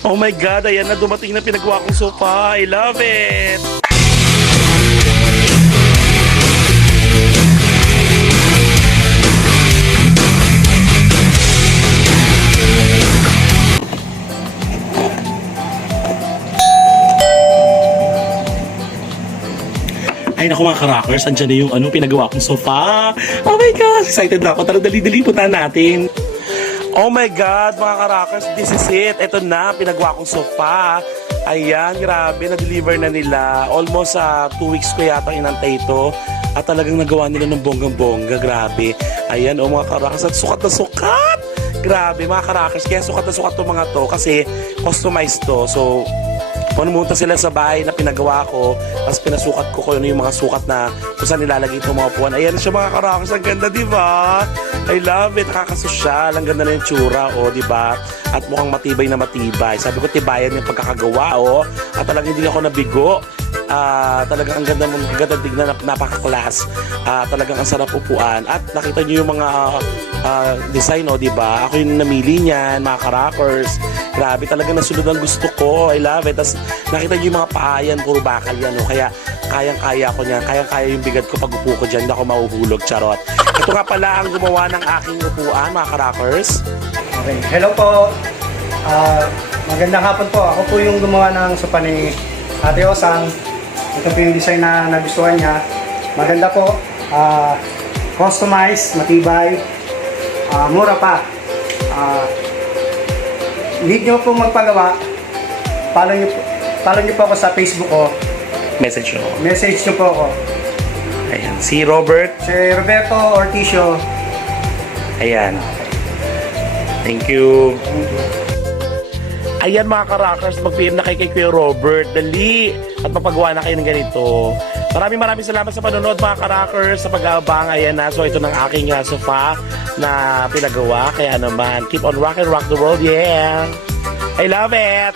Oh my God, ayan na dumating na pinagawa kong sofa. I love it! Ay naku mga ka-rockers, andyan na yung pinagawa kong sofa. Oh my God, excited na ako. Tara, dali-dali puntahan natin. Oh my God, mga ka-rockers, this is it. Ito na, pinagawa kong sofa. Ayan, grabe, na-deliver na nila. Almost 2 weeks ko yata inantay ito. At talagang nagawa nila ng bonggang-bongga, grabe. Ayan, mga ka-rockers, at sukat na sukat. Grabe, mga ka-rockers, kaya sukat na sukat itong mga to kasi customized to. So, pumunta sila sa bahay na pinagawa ko, tapos pinasukat ko kung ano yung mga sukat na kung saan nilalagay itong mga puwan. Ayan siya mga ka-rockers, ang ganda, diba? I love it, nakakasosyal, ang ganda na yung tsura, diba? At mukhang matibay na matibay. Sabi ko, tibayan yung pagkakagawa, at talagang hindi ako nabigo. Talagang ang ganda tignan, napaka-class. Talagang ang sarap upuan. At nakita niyo yung mga design, diba? Ako yung namili niyan, mga ka-rockers. Grabe, talagang nasunod ang gusto ko. I love it. Tapos nakita niyo yung mga paayan, puro bakal yan. Kaya kayang-kaya ko niyan. Kayang-kaya yung bigat ko pag upo ko dyan. Hindi ako mahuhulog, charot. Ito nga pala ang gumawa ng aking upuan, mga ka-rockers. Okay, hello po. Magandang hapon po. Ako po yung gumawa ng sopa ni Ate Osang. Ito po yung design na nagustuhan niya. Maganda po. Customized, matibay. Mura pa. Need nyo po magpagawa. Follow nyo po ako sa Facebook ko. Message nyo. Message nyo po ako. Ayan, si Robert. Si Roberto Orticio. Ayan. Thank you. Ayan mga ka-rockers, mag-PM na kay Kuya Robert. Dali! At mapagawa na kayo ng ganito. Maraming salamat sa panonood mga ka-rockers, sa pag-aabang. Ayan na. So ito ng aking sofa na pinagawa. Kaya naman, keep on rock and rock the world. Yeah! I love it!